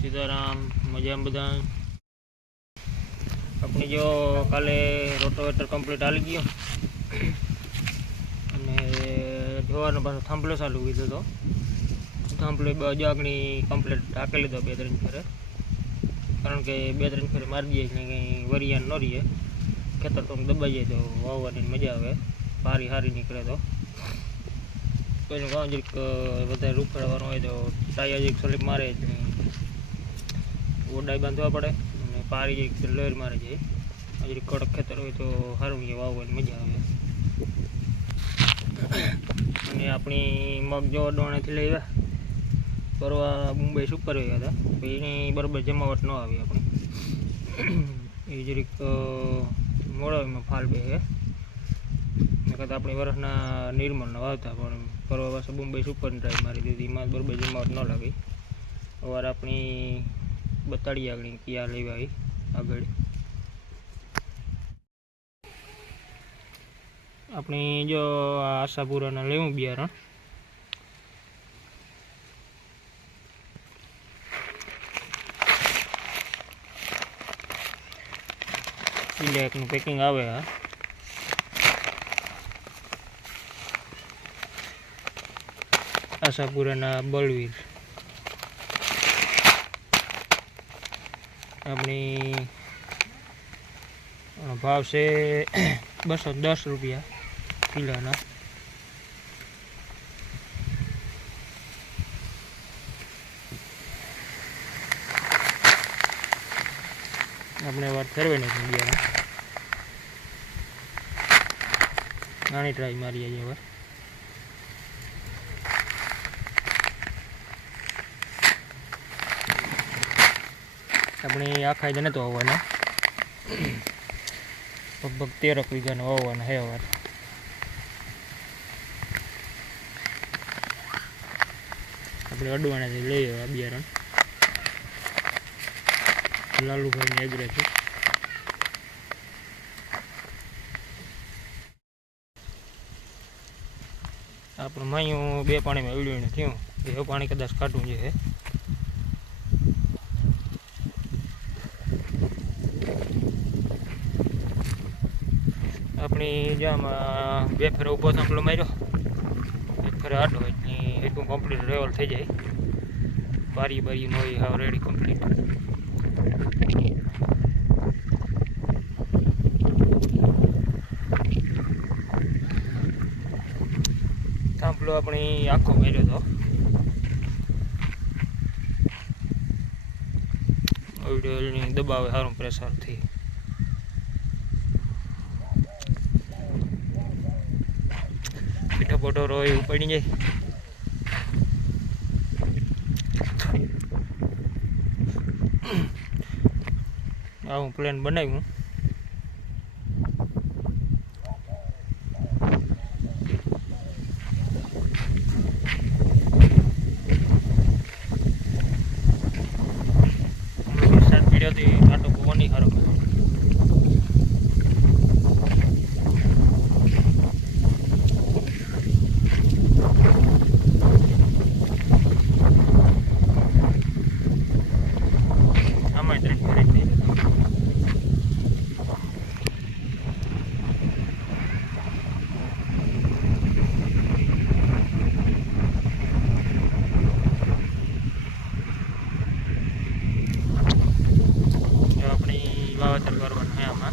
सीताराम मजा बधा अपनी जो काले रोटोवेटर कम्प्लीट हाली गयो जोवानो पाछो थांभलो चालू कीधो तो थांभलो बजागणी कम्प्लीट ढाकी लीधो 2-3 फेरे कारण के 2-3 फेरे मारी दीए એટલે कहीं वरियान न रहीए खेतर तो दबाई जाए तो वाववानी मजा आवे पारी हारी निकले तो कोई गाँव जरीक वधारे रूखड़वानो होय तो टायर जरीक स्लिप मारे ओडाई बांधवा पड़े अने पारी जरीक लहर मारे जाए जरीक कड़क खेतर होय तो सारूं वाववानी मजा आवे अने आपणी मग जो डोणेथी लई आव्या परवा मुंबई सुपर गया था एनी बराबर जमावट न आवी आपणी ए जरीक मोड़ा फाल बेहे नकर अपनी वर्षना निर्मल वावता पण परवा पाछो मुंबई सुपर ड्राइव मारी दीधी एमां बराबर जमावट न लागी अवार अपनी बताड़ी आगळी किया लेवा आई आगळ अपनी जो आशापुराना लेवुं बियारण इंडिया पेकिंग आवे है आशापुराना बलवीर अपनी भाव से 210 रुपया किलोना अपने बार फरवे नहीं बिया नानी ट्राई मारी है बार अपनी आखा जने तो होवाना लगभग 13 वीघा होवाना है अवार अपने अडवाणा थी लई आव्या बियारण लालू भाई ने एग्रे थी आपण मायूं 2 पाणी में उड़ीने थयुं ए पाणी कदाच काढવું છે अपनी जामा 2 फेर ऊभो थांभलो मार्यो 1 फेर आडो એટલે એટલું કમ્પ્લીટ લેવલ થઈ જાય પારી બારી નો હાવ રેડી કમ્પ્લીટ થાંભલો આપણી આખો માર્યો તો ઓઇલની દબાવે સારું પ્રેશરથી पीठा पोटो रोय पड़ी जाए आऊँ प्लेन बनाव्યું વરસાદ પડ્યો તો આટો પવન સારો वावेतर करवानुं है आमां